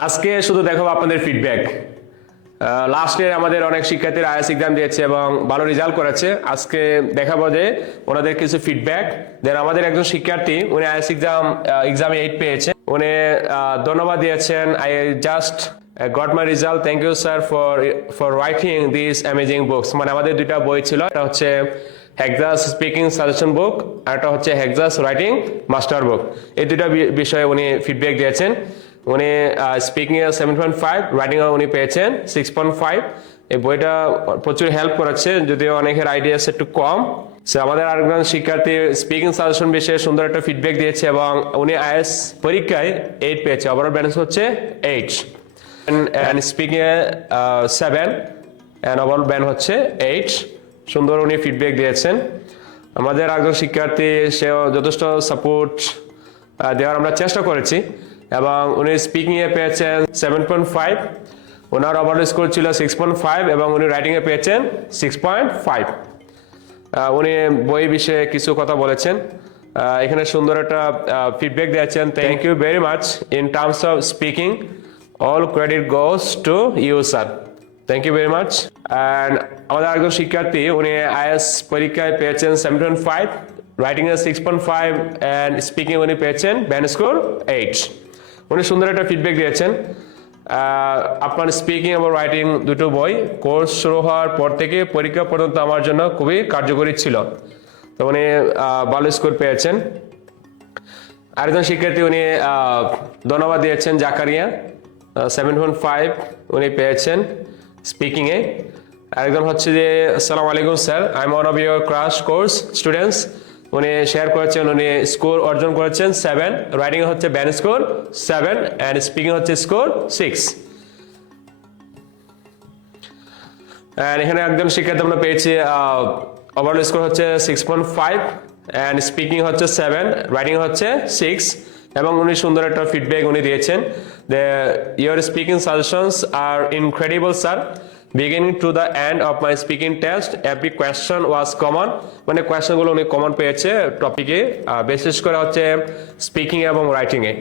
আজকে শুধু দেখো আপনাদের ফিডব্যাক। লাস্ট ইয়ার আমাদের অনেক শিক্ষার্থীরা আইএলটিএস এক্সাম দিয়েছে এবং ভালো রেজাল্ট করেছে। আজকে দেখাবো যে ওনাদের কিছু ফিডব্যাক। দেন আমাদের একজন শিক্ষার্থী উনি আইএলটিএস এক্সামে 8 পেয়েছে। উনি ধন্যবাদ দিয়েছেন, I just got my result, thank you sir for writing this amazing books. মানে আমাদের দুইটা বই ছিল, একটা হচ্ছে হেক্সাস স্পিকিং সাজেশন বুক আর একটা হচ্ছে হেক্সাস রাইটিং মাস্টার বুক। এই দুইটা বিষয়ে উনি ফিডব্যাক দিয়েছেন। উনি স্পিকিং এ 7.5, রাইটিং এ উনি পেয়েছেন 6.5। এই বইটা প্রচুর হেল্প করেছে, যদিও অনেকের আইডিয়া একটু কম। আমাদের আরেকজন শিক্ষার্থী স্পিকিং সাজেশন বিষয়ে সুন্দর একটা ফিডব্যাক দিয়েছে এবং উনি আইএলটিএস পরীক্ষায় 8 পেয়েছে। ওভারঅল ব্যালেন্স হচ্ছে 8 and speaking A 7 and overall balance হচ্ছে 8। সুন্দর উনি ফিডব্যাক দিয়েছেন। আমাদের একজন শিক্ষার্থী, সেও যথেষ্ট সাপোর্ট দেওয়ার আমরা চেষ্টা করেছি এবং উনি স্পিকিং এ পেয়েছেন 7.5, ওনার ওভারঅল স্কোর ছিল 6.5 এবং উনি রাইটিং এ পেয়েছেন 6.5। উনি বই বিষয়ে কিছু কথা বলেছেন, এখানে সুন্দর একটা ফিডব্যাক দিয়েছেন। Thank you very much. In terms of speaking all credit goes to you sir, thank you very much. And আমাদের আরেকজন শিক্ষার্থী, উনি আইএলটিএস পরীক্ষায় পেয়েছেন 7.5, রাইটিং এ 6.5 অ্যান্ড স্পিকিং উনি পেয়েছেন ব্যান্ড স্কোর 8। উনি সুন্দর একটা ফিডব্যাক দিয়েছেন। আপনার স্পিকিং এবং রাইটিং দুটো বই কোর্স শুরু হওয়ার পর থেকে পরীক্ষা পর্যন্ত আমার জন্য খুবই কার্যকরী ছিল। তো উনি ভালো স্কোর পেয়েছেন। আরেকজন শিক্ষার্থী, উনি ধন্যবাদ দিয়েছেন জাকারিয়া, 7.5 উনি পেয়েছেন স্পিকিং এ। আরেকজন হচ্ছে যে আসসালামু আলাইকুম sir, I am one of your crush course students. উনি শেয়ার করেছেন, উনি স্কোর অর্জন করেছেন 7, রাইটিং হচ্ছে ব্যান্ড স্কোর 7 অ্যান্ড স্পিকিং হচ্ছে স্কোর 6। অ্যান্ড এখানে একজন শিক্ষার্থী আমরা পেয়েছি, ওভারঅল স্কোর হচ্ছে 6.5 অ্যান্ড স্পিকিং হচ্ছে 7, রাইটিং হচ্ছে 6। এবং উনি সুন্দর একটা ফিডব্যাক উনি দিয়েছেন, যে your speaking suggestions are incredible sir, beginning to the end of my speaking test every question was common. মানে কোয়েশ্চনগুলো উনি কমন পেয়েছে টপিকে, বিশেষ করে হচ্ছে স্পিকিং এবং রাইটিং এ।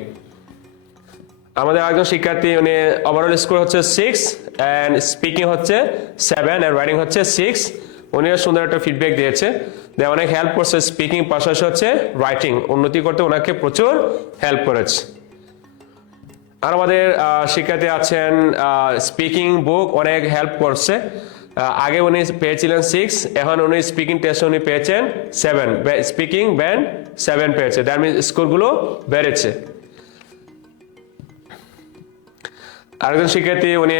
আমাদের একজন শিক্ষার্থী, উনি ওভারঅল স্কোর হচ্ছে 6 অ্যান্ড স্পিকিং হচ্ছে 7 অ্যান্ড রাইটিং হচ্ছে 6। উনিও সুন্দর একটা ফিডব্যাক দিয়েছে, অনেক হেল্প করছে স্পিকিং, পাশাপাশি হচ্ছে রাইটিং উন্নতি করতে ওনাকে প্রচুর হেল্প করেছে। আর আমাদের শিক্ষার্থী আছেন, স্পিকিং বুক অনেক হেল্প করছে। আগে উনি পেয়েছিলেন 6, এখন উনি স্পিকিং টেস্ট উনি পেয়েছেন 7, স্পিকিং ব্যান্ড 7 পেয়েছে। দ্যাট মিনস স্কোরগুলো বেড়েছে। আরেকজন শিক্ষার্থী, উনি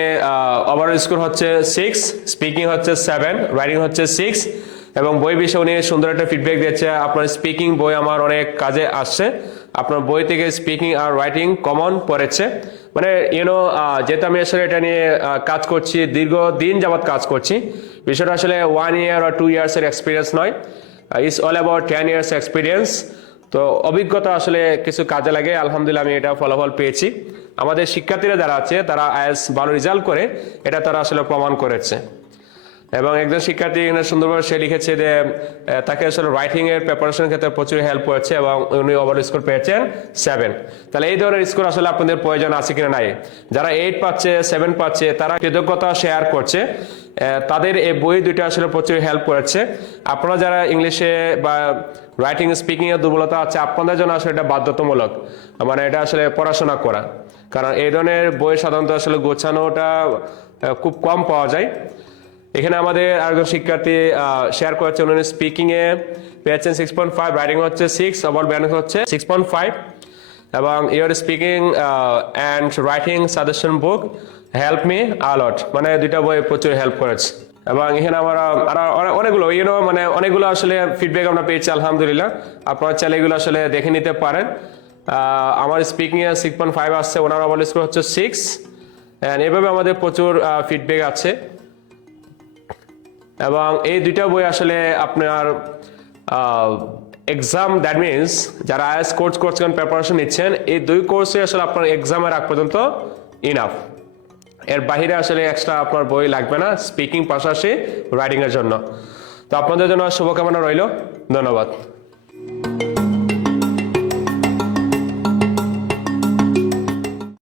ওভারঅল স্কোর হচ্ছে 6, স্পিকিং হচ্ছে 7, রাইটিং হচ্ছে 6 এবং বই বিষয়ে উনি সুন্দর একটা ফিডব্যাক দিয়েছে। আপনার স্পিকিং বই আমার অনেক কাজে আসছে, আপনার বই থেকে স্পিকিং আর রাইটিং কমন পড়েছে। মানে যেহেতু আমি আসলে এটা নিয়ে কাজ করছি, দীর্ঘদিন যাবৎ কাজ করছি, বিষয়টা আসলে 1 ইয়ার or 2 ইয়ার্সের এক্সপিরিয়েন্স নয়, it's all about 10 years experience. তো অভিজ্ঞতা আসলে কিছু কাজে লাগে। আলহামদুলিল্লাহ আমি এটা ফলাফল পেয়েছি। আমাদের শিক্ষার্থীরা যারা আছে তারা আইএলটিএস ভালো রেজাল্ট করে এটা তারা আসলে প্রমাণ করেছে। এবং একজন শিক্ষার্থী সুন্দরভাবে সে লিখেছে যে তাকে আসলে রাইটিং এর প্রিপারেশন ক্ষেত্রে প্রচুর হেল্প করেছে এবং উনি ওভারঅল স্কোর পেয়েছেন 7। তাহলে এই ধরনের স্কোর আসলে আপনাদের প্রয়োজন আছে কিনা নাই, যারা 8 পাচ্ছে 7 পাচ্ছে তারা কৃতজ্ঞতা শেয়ার করছে, তাদের এই বই দুইটা আসলে প্রচুর হেল্প করেছে। আপনারা যারা ইংলিশে বা রাইটিং স্পিকিং এর দুর্বলতা আছে, আপনাদের জন্য আসলে এটা বাধ্যতামূলক, মানে এটা আসলে পড়াশোনা করা, কারণ এই ধরনের বই সাধারণত আসলে গোছানোটা খুব কম পাওয়া যায়। এখানে আমাদের আরেকজন শিক্ষার্থী শেয়ার করেছে, উনি স্পিকিং এ পেয়েছেন 6.5, রাইটিং হচ্ছে 6, ওভারঅল ব্যালেন্স হচ্ছে 6.5 এবং your speaking and writing suggestion book help me a lot. মানে দুইটা বই প্রচুর হেল্প করেছে। এবং এখানে আমরা অনেকগুলো মানে অনেকগুলো আসলে ফিডব্যাক আমরা পেয়েছি আলহামদুলিল্লাহ। আপনারা চাইলে এগুলো আসলে দেখে নিতে পারেন। আমার স্পিকিং এ 6.5 আসছে, ওনার ওভারঅল স্কোর হচ্ছে 6 অ্যান্ড এভাবে আমাদের প্রচুর ফিডব্যাক আছে। এবং এই দুইটা বই আসলে আপনার এক্সাম, দ্যাট মিনস যারা আইএলটিএস কোর্স করছেন, প্রিপারেশন নিচ্ছেন, এই দুই কোর্সে আসলে আপনার এক্সামের আগ পর্যন্ত ইনাফ। এর বাহিরে আসলে এক্সট্রা আপনার বই লাগবে না স্পিকিং পাশাপাশি রাইটিং এর জন্য। তো আপনাদের জন্য শুভকামনা রইল, ধন্যবাদ।